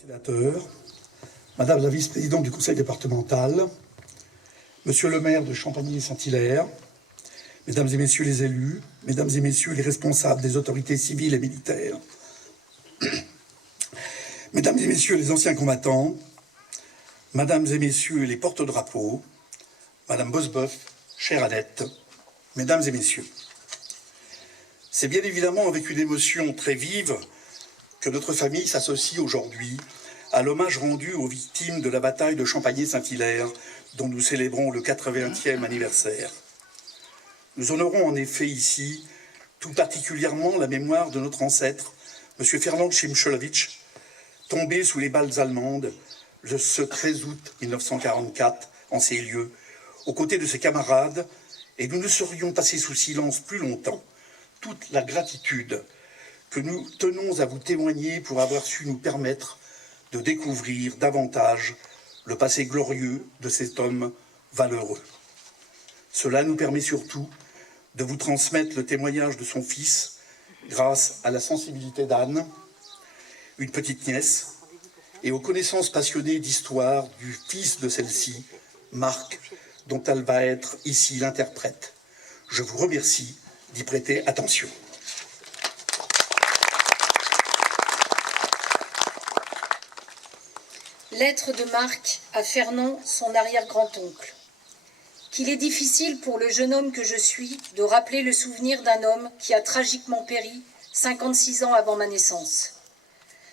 Sénateur, Madame la vice-présidente du conseil départemental, Monsieur le maire de Champagny-Saint-Hilaire, Mesdames et messieurs les élus, Mesdames et messieurs les responsables des autorités civiles et militaires, Mesdames et messieurs les anciens combattants, Mesdames et messieurs les porte-drapeaux, Madame Bosboeuf, chère Annette, Mesdames et messieurs, c'est bien évidemment avec une émotion très vive que notre famille s'associe aujourd'hui à l'hommage rendu aux victimes de la bataille de Champagny-Saint-Hilaire, dont nous célébrons le 80e anniversaire. Nous honorons en effet ici tout particulièrement la mémoire de notre ancêtre, M. Fernand Szymczewicz, tombé sous les balles allemandes ce 13 août 1944 en ces lieux, aux côtés de ses camarades, et nous ne saurions passer sous silence plus longtemps toute la gratitude que nous tenons à vous témoigner pour avoir su nous permettre de découvrir davantage le passé glorieux de cet homme valeureux. Cela nous permet surtout de vous transmettre le témoignage de son fils grâce à la sensibilité d'Anne, une petite nièce, et aux connaissances passionnées d'histoire du fils de celle-ci, Marc, dont elle va être ici l'interprète. Je vous remercie d'y prêter attention. Lettre de Marc à Fernand, son arrière-grand-oncle. Qu'il est difficile pour le jeune homme que je suis de rappeler le souvenir d'un homme qui a tragiquement péri 56 ans avant ma naissance.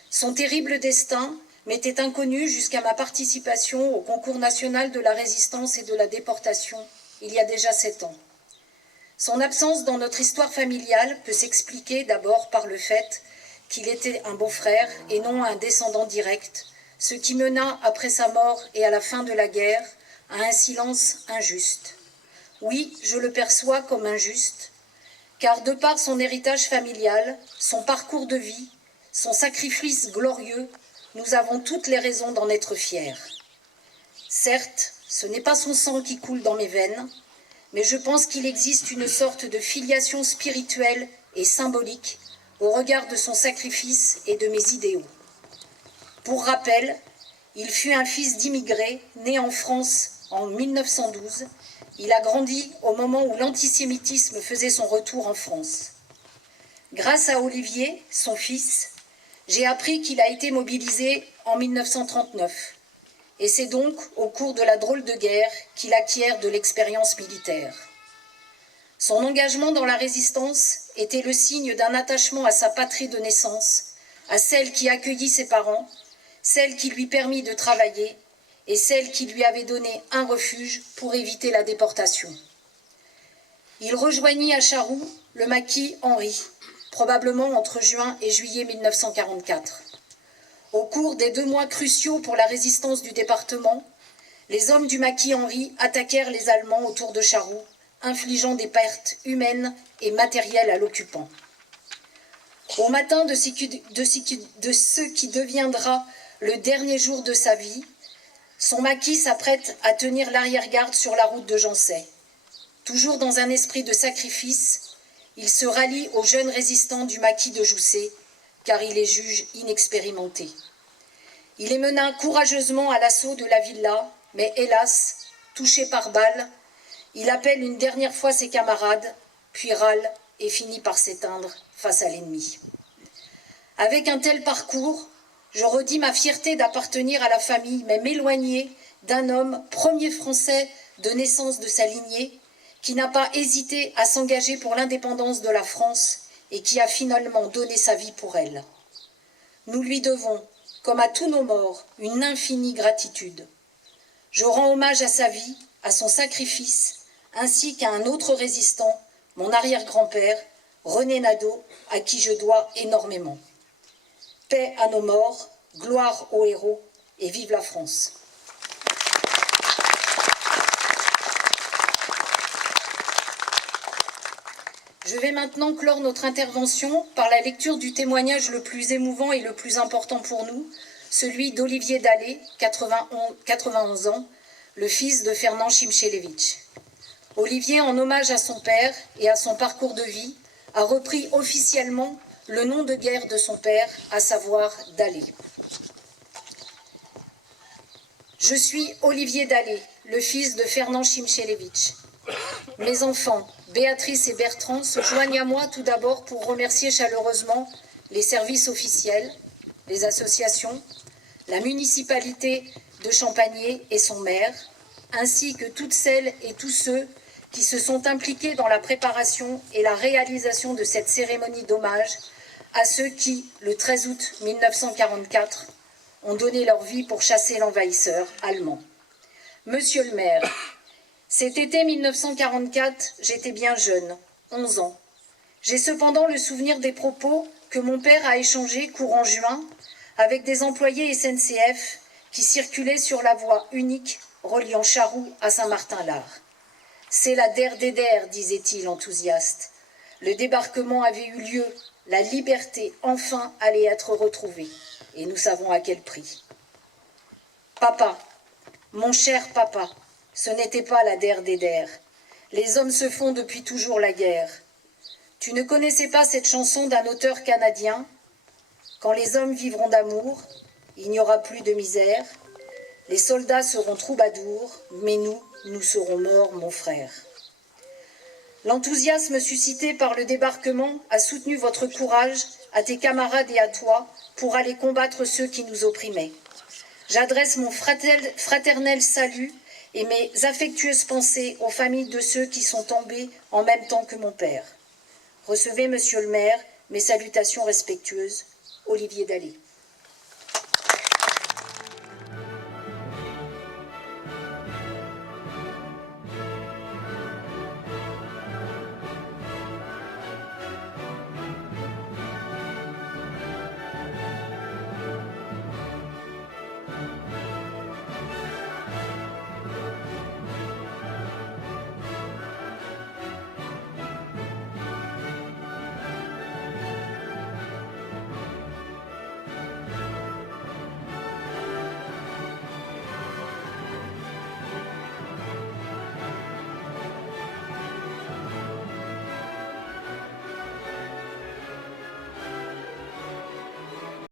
Son terrible destin m'était inconnu jusqu'à ma participation au concours national de la résistance et de la déportation, il y a déjà 7 ans. Son absence dans notre histoire familiale peut s'expliquer d'abord par le fait qu'il était un beau-frère et non un descendant direct, ce qui mena, après sa mort et à la fin de la guerre, à un silence injuste. Oui, je le perçois comme injuste, car de par son héritage familial, son parcours de vie, son sacrifice glorieux, nous avons toutes les raisons d'en être fiers. Certes, ce n'est pas son sang qui coule dans mes veines, mais je pense qu'il existe une sorte de filiation spirituelle et symbolique au regard de son sacrifice et de mes idéaux. Pour rappel, il fut un fils d'immigrés, né en France en 1912. Il a grandi au moment où l'antisémitisme faisait son retour en France. Grâce à Olivier, son fils, j'ai appris qu'il a été mobilisé en 1939. Et c'est donc au cours de la drôle de guerre qu'il acquiert de l'expérience militaire. Son engagement dans la résistance était le signe d'un attachement à sa patrie de naissance, à celle qui accueillit ses parents, celle qui lui permit de travailler et celle qui lui avait donné un refuge pour éviter la déportation. Il rejoignit à Charroux le maquis Henri, probablement entre juin et juillet 1944. Au cours des 2 mois cruciaux pour la résistance du département, les hommes du maquis Henri attaquèrent les Allemands autour de Charroux, infligeant des pertes humaines et matérielles à l'occupant. Au matin de ce qui deviendra le dernier jour de sa vie, son maquis s'apprête à tenir l'arrière-garde sur la route de Jancey. Toujours dans un esprit de sacrifice, il se rallie aux jeunes résistants du maquis de Joussé, car il les juge inexpérimentés. Il les mena courageusement à l'assaut de la villa, mais hélas, touché par balle, il appelle une dernière fois ses camarades, puis râle et finit par s'éteindre face à l'ennemi. Avec un tel parcours, je redis ma fierté d'appartenir à la famille, mais m'éloigner d'un homme, premier Français de naissance de sa lignée, qui n'a pas hésité à s'engager pour l'indépendance de la France et qui a finalement donné sa vie pour elle. Nous lui devons, comme à tous nos morts, une infinie gratitude. Je rends hommage à sa vie, à son sacrifice, ainsi qu'à un autre résistant, mon arrière-grand-père, René Nadeau, à qui je dois énormément. Paix à nos morts, gloire aux héros, et vive la France. Je vais maintenant clore notre intervention par la lecture du témoignage le plus émouvant et le plus important pour nous, celui d'Olivier Dallet, 91 ans, le fils de Fernand Szymczewicz. Olivier, en hommage à son père et à son parcours de vie, a repris officiellement le nom de guerre de son père, à savoir Dallet. Je suis Olivier Dallet, le fils de Fernand Chimchelevitch. Mes enfants, Béatrice et Bertrand, se joignent à moi tout d'abord pour remercier chaleureusement les services officiels, les associations, la municipalité de Champagné et son maire, ainsi que toutes celles et tous ceux qui se sont impliqués dans la préparation et la réalisation de cette cérémonie d'hommage à ceux qui, le 13 août 1944, ont donné leur vie pour chasser l'envahisseur allemand. Monsieur le maire, cet été 1944, j'étais bien jeune, 11 ans. J'ai cependant le souvenir des propos que mon père a échangés courant juin avec des employés SNCF qui circulaient sur la voie unique reliant Charroux à Saint-Martin-l'Art. C'est la der des der, disait-il enthousiaste. Le débarquement avait eu lieu, la liberté enfin allait être retrouvée, et nous savons à quel prix. Papa, mon cher papa, ce n'était pas la der des der. Les hommes se font depuis toujours la guerre. Tu ne connaissais pas cette chanson d'un auteur canadien? Quand les hommes vivront d'amour, il n'y aura plus de misère. Les soldats seront troubadours, mais nous serons morts, mon frère. L'enthousiasme suscité par le débarquement a soutenu votre courage, à tes camarades et à toi, pour aller combattre ceux qui nous opprimaient. J'adresse mon fraternel salut et mes affectueuses pensées aux familles de ceux qui sont tombés en même temps que mon père. Recevez, monsieur le maire, mes salutations respectueuses, Olivier Dallet.